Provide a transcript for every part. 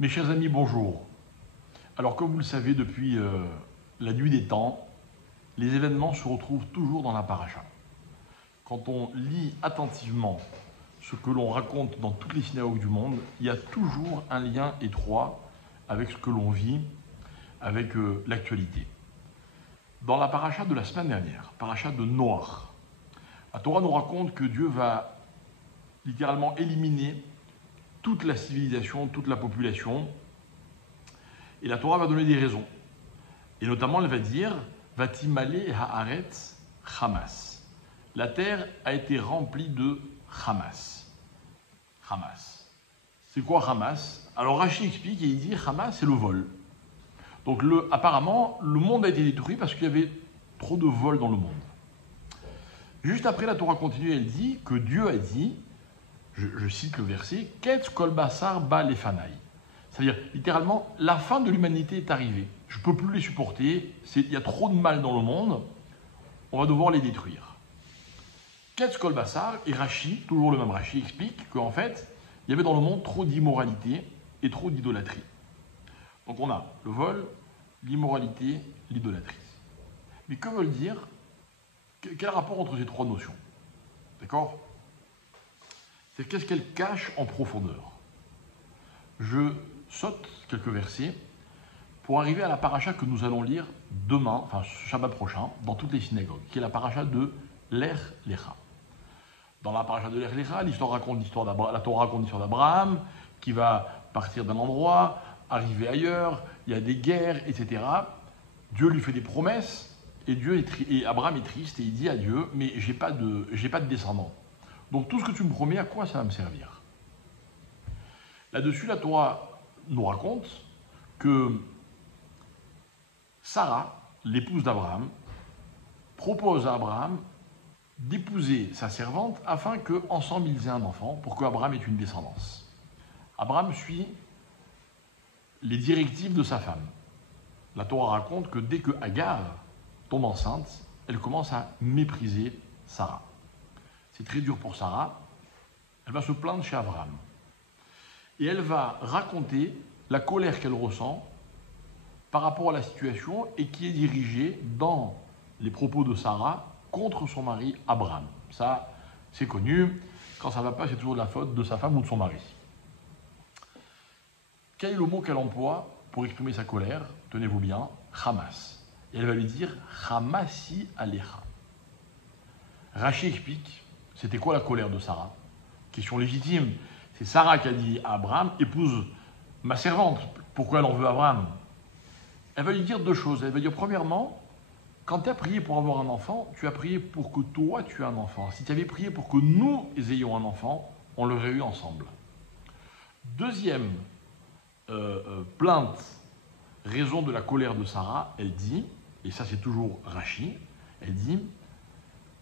Mes chers amis, bonjour. Alors comme vous le savez depuis la nuit des temps, les événements se retrouvent toujours dans la paracha. Quand on lit attentivement ce que l'on raconte dans toutes les synagogues du monde, il y a toujours un lien étroit avec ce que l'on vit, avec l'actualité. Dans la paracha de la semaine dernière, paracha de Noach, la Torah nous raconte que Dieu va littéralement éliminer toute la civilisation, toute la population. Et la Torah va donner des raisons. Et notamment, elle va dire « Vatimale haaretz Hamas ». La terre a été remplie de Hamas. Hamas. C'est quoi Hamas? Alors Rashi explique et il dit « Hamas, c'est le vol ». Donc apparemment, le monde a été détruit parce qu'il y avait trop de vols dans le monde. Juste après, la Torah continue, elle dit que Dieu a dit, je cite le verset, « Ketz kol basar ba lefanai ». C'est-à-dire, littéralement, la fin de l'humanité est arrivée. Je ne peux plus les supporter, il y a trop de mal dans le monde, on va devoir les détruire. Ketz kol basar, et Rashi, toujours le même Rashi, explique qu'en fait, il y avait dans le monde trop d'immoralité et trop d'idolâtrie. Donc on a le vol, l'immoralité, l'idolâtrie. Mais que veulent dire? Quel rapport entre ces trois notions? D'accord? C'est qu'est-ce qu'elles cachent en profondeur? Je saute quelques versets pour arriver à la paracha que nous allons lire demain, enfin ce Shabbat prochain, dans toutes les synagogues, qui est la paracha de Lech Lecha. Dans la paracha de Lech Lecha, la Torah raconte l'histoire d'Abraham, qui va partir d'un endroit, arriver ailleurs, il y a des guerres, etc. Dieu lui fait des promesses, et Abraham est triste, et il dit à Dieu, mais j'ai pas de descendants. Donc tout ce que tu me promets, à quoi ça va me servir? Là-dessus, la Torah nous raconte que Sarah, l'épouse d'Abraham, propose à Abraham d'épouser sa servante afin qu'ensemble ils aient un enfant, pour qu'Abraham ait une descendance. Abraham suit les directives de sa femme. La Torah raconte que dès que Agar tombe enceinte, elle commence à mépriser Sarah. C'est très dur pour Sarah. Elle va se plaindre chez Abraham. Et elle va raconter la colère qu'elle ressent par rapport à la situation et qui est dirigée dans les propos de Sarah contre son mari Abraham. Ça, c'est connu. Quand ça ne va pas, c'est toujours de la faute de sa femme ou de son mari. Quel est le mot qu'elle emploie pour exprimer sa colère? Tenez-vous bien, Hamas. Et elle va lui dire Hamasi Alecha. Rashi explique, c'était quoi la colère de Sarah? Question légitime. C'est Sarah qui a dit à Abraham, épouse ma servante. Pourquoi elle en veut à Abraham? Elle va lui dire deux choses. Elle va dire, premièrement, quand tu as prié pour avoir un enfant, tu as prié pour que toi tu aies un enfant. Si tu avais prié pour que nous ayons un enfant, on l'aurait eu ensemble. Deuxième plainte, raison de la colère de Sarah, elle dit, et ça c'est toujours Rashi, elle dit,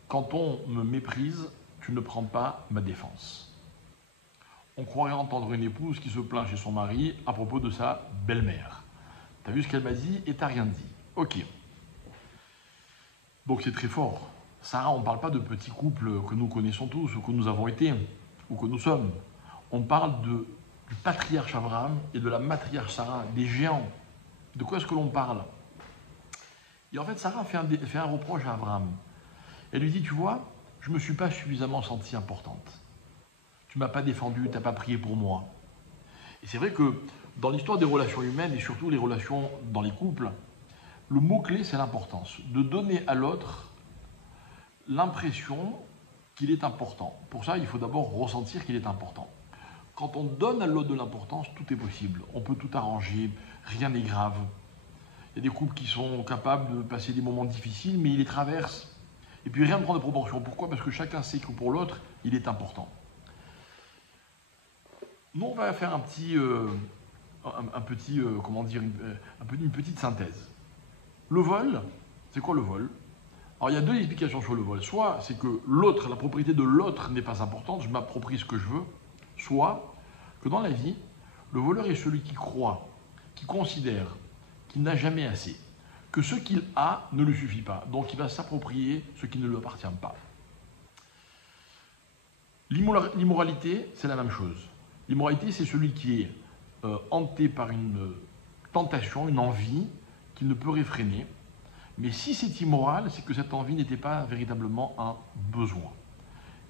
quand on me méprise, tu ne prends pas ma défense. On croirait entendre une épouse qui se plaint chez son mari à propos de sa belle-mère. T'as vu ce qu'elle m'a dit et t'as rien dit. Ok. Donc c'est très fort. Sarah, on ne parle pas de petits couples que nous connaissons tous, ou que nous avons été, ou que nous sommes. On parle du patriarche Abraham et de la matriarche Sarah, des géants. De quoi est-ce que l'on parle? Et en fait, Sarah fait un reproche à Abraham. Elle lui dit, tu vois, je ne me suis pas suffisamment sentie importante. Tu ne m'as pas défendu, tu n'as pas prié pour moi. Et c'est vrai que dans l'histoire des relations humaines, et surtout les relations dans les couples, le mot-clé, c'est l'importance. De donner à l'autre l'impression qu'il est important. Pour ça, il faut d'abord ressentir qu'il est important. Quand on donne à l'autre de l'importance, tout est possible. On peut tout arranger, rien n'est grave. Il y a des couples qui sont capables de passer des moments difficiles, mais ils les traversent. Et puis rien ne prend de proportion. Pourquoi? Parce que chacun sait que pour l'autre, il est important. Nous, on va faire une petite synthèse. Le vol, c'est quoi le vol? Alors, il y a deux explications sur le vol. Soit c'est que l'autre, la propriété de l'autre n'est pas importante, je m'approprie ce que je veux. Soit que dans la vie, le voleur est celui qui croit, qui considère qu'il n'a jamais assez, que ce qu'il a ne lui suffit pas. Donc, il va s'approprier ce qui ne lui appartient pas. L'immoralité, c'est la même chose. L'immoralité, c'est celui qui est hanté par une tentation, une envie qu'il ne peut réfréner. Mais si c'est immoral, c'est que cette envie n'était pas véritablement un besoin.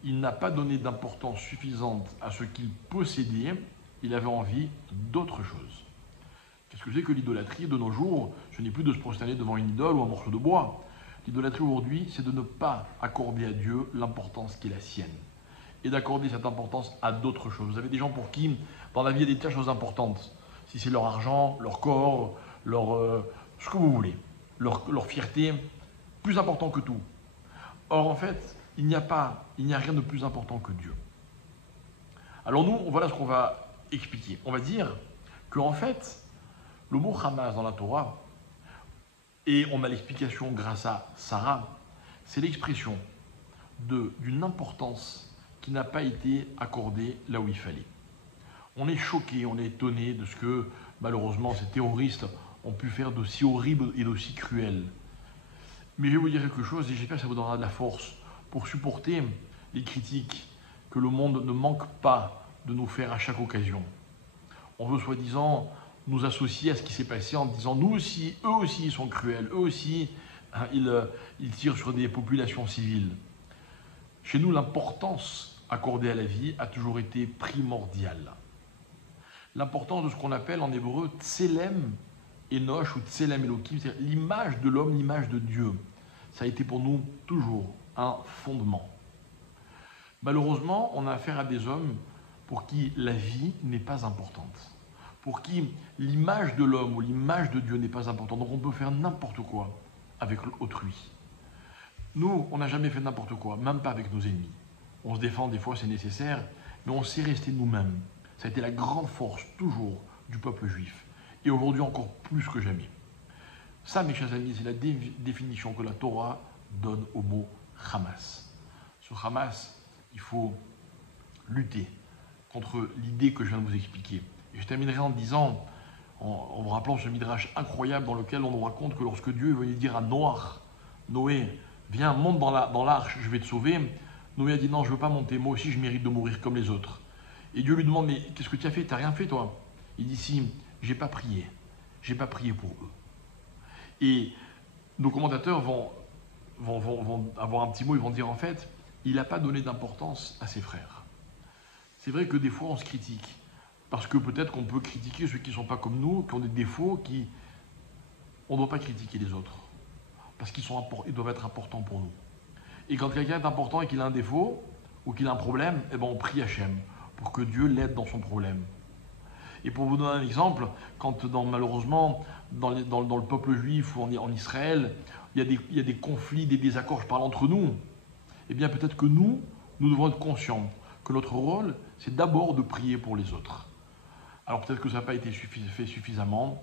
Il n'a pas donné d'importance suffisante à ce qu'il possédait, il avait envie d'autre chose. Qu'est-ce que c'est que l'idolâtrie de nos jours? Ce n'est plus de se prosterner devant une idole ou un morceau de bois. L'idolâtrie aujourd'hui, c'est de ne pas accorder à Dieu l'importance qui est la sienne et d'accorder cette importance à d'autres choses. Vous avez des gens pour qui, dans la vie, il y a des tas de choses importantes. Si c'est leur argent, leur corps, ce que vous voulez, leur fierté, plus important que tout. Or, en fait, il n'y a rien de plus important que Dieu. Alors nous, voilà ce qu'on va expliquer. On va dire qu'en fait, le mot Hamas dans la Torah, et on a l'explication grâce à Sarah, c'est l'expression d'une importance qui n'a pas été accordée là où il fallait. On est choqué, on est étonné de ce que malheureusement ces terroristes ont pu faire d'aussi horrible et d'aussi cruel. Mais je vais vous dire quelque chose et j'espère que ça vous donnera de la force pour supporter les critiques que le monde ne manque pas de nous faire à chaque occasion. On veut soi-disant nous associer à ce qui s'est passé en disant nous aussi, eux aussi ils sont cruels, eux aussi ils tirent sur des populations civiles. Chez nous, l'importance accordée à la vie a toujours été primordiale. L'importance de ce qu'on appelle en hébreu Tselem Enoch ou Tselem Elohim, c'est l'image de l'homme, l'image de Dieu. Ça a été pour nous toujours un fondement. Malheureusement, on a affaire à des hommes pour qui la vie n'est pas importante, pour qui l'image de l'homme ou l'image de Dieu n'est pas importante. Donc on peut faire n'importe quoi avec autrui. Nous, on n'a jamais fait n'importe quoi, même pas avec nos ennemis. On se défend, des fois c'est nécessaire, mais on sait rester nous-mêmes. Ça a été la grande force, toujours, du peuple juif. Et aujourd'hui encore plus que jamais. Ça, mes chers amis, c'est la définition que la Torah donne au mot Hamas. Ce Hamas, il faut lutter contre l'idée que je viens de vous expliquer. Et je terminerai en disant, en vous rappelant ce midrash incroyable dans lequel on nous raconte que lorsque Dieu est venu dire à Noé, viens, monte dans l'arche, je vais te sauver. Noé a dit non, je ne veux pas monter, moi aussi je mérite de mourir comme les autres. Et Dieu lui demande, mais qu'est-ce que tu as fait? Tu n'as rien fait toi? Il dit, si, j'ai pas prié pour eux. Et nos commentateurs vont avoir un petit mot, ils vont dire en fait, il n'a pas donné d'importance à ses frères. C'est vrai que des fois on se critique, parce que peut-être qu'on peut critiquer ceux qui ne sont pas comme nous, qui ont des défauts, on ne doit pas critiquer les autres, parce qu'ils doivent être importants pour nous. Et quand quelqu'un est important et qu'il a un défaut, ou qu'il a un problème, eh ben on prie Hachem, pour que Dieu l'aide dans son problème. Et pour vous donner un exemple, quand malheureusement, dans le peuple juif ou en Israël, il y a des conflits, des désaccords, je parle entre nous, eh bien peut-être que nous devons être conscients que notre rôle, c'est d'abord de prier pour les autres. Alors peut-être que ça n'a pas été fait suffisamment,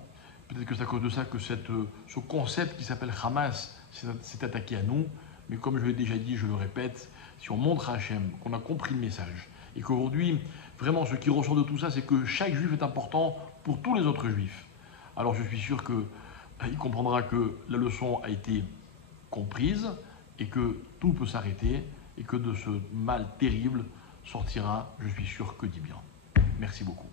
peut-être que c'est à cause de ça que ce concept qui s'appelle Hamas s'est attaqué à nous, mais comme je l'ai déjà dit, je le répète, si on montre à Hachem qu'on a compris le message, et qu'aujourd'hui, vraiment, ce qui ressort de tout ça, c'est que chaque juif est important pour tous les autres juifs. Alors je suis sûr qu'il comprendra que la leçon a été comprise et que tout peut s'arrêter et que de ce mal terrible sortira, je suis sûr, que du bien. Merci beaucoup.